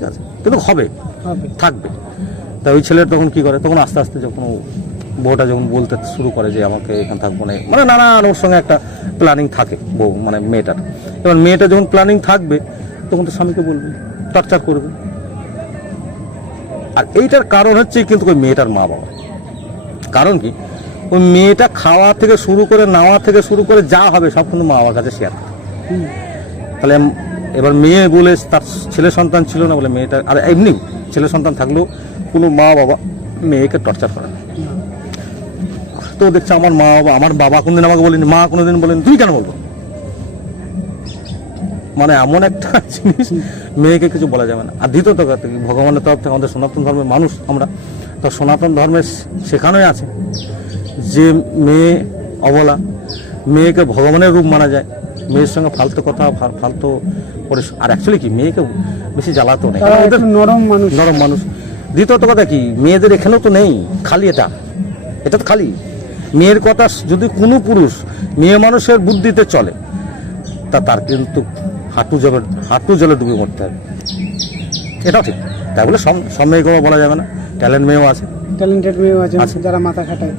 ঠিক আছে, কিন্তু হবে থাকবে। তা ওই ছেলের তখন কি করে, তখন আস্তে আস্তে যখন বউটা যখন বলতে শুরু করে যে আমাকে এখানে থাকবো না, মানে নানান ওর সঙ্গে একটা প্ল্যানিং থাকে বউ মানে মেয়েটার। এবার মেয়েটা যখন প্ল্যানিং থাকবে তখন তো স্বামীকে বলবে, টর্চার করবে। আর এইটার কারণ হচ্ছে কিন্তু ওই মেয়েটার মা বাবা। কারণ কি, ওই মেয়েটা খাওয়া থেকে শুরু করে নাওয়া থেকে শুরু করে যা হবে সব কিন্তু মা বাবার কাছে শেয়ার করে। তাহলে এবার মেয়ে বলে তার ছেলে সন্তান ছিল না বলে মেয়েটা, আর এমনি ছেলে সন্তান থাকলেও কোনো মা বাবা মেয়েকে টর্চার করে না। তো দেখছে আমার বাবা কোনদিন আমাকে বলেনি, মা কোনোদিন বলেনি, তুই কেন বলবো? মানে এমন একটা জিনিস, মেয়েকে কিছু বলা যাবে না। আর দ্বিতীয়ত কথা, ভগবানের তরফ থেকে আমাদের সনাতন ধর্মের মানুষ আমরা, তো সনাতন ধর্মের শেখানোই আছে যে মেয়ে অবলা, মেয়েকে ভগবানের রূপ মানা যায়। মেয়ের সঙ্গে ফালতু কথা, ফালতু করে, আর অ্যাকচুয়ালি কি মেয়েকে বেশি জ্বালাতো নেই, নরম মানুষ। দ্বিতীয়ত কথা কি, মেয়েদের এখানেও তো নেই, খালি এটা তো খালি। মেয়ের কথা যদি কোনো পুরুষ মেয়ে মানুষের বুদ্ধিতে চলে, তার কিন্তু হাঁটু জলে ডুবে মরতে হবে। এটাও ঠিক, তাই বলে সব মেয়েকেও বলা যাবে না, ট্যালেন্ট মেয়েও আছে, ট্যালেন্টেড মেয়েও আছে যারা মাথা খাটায়।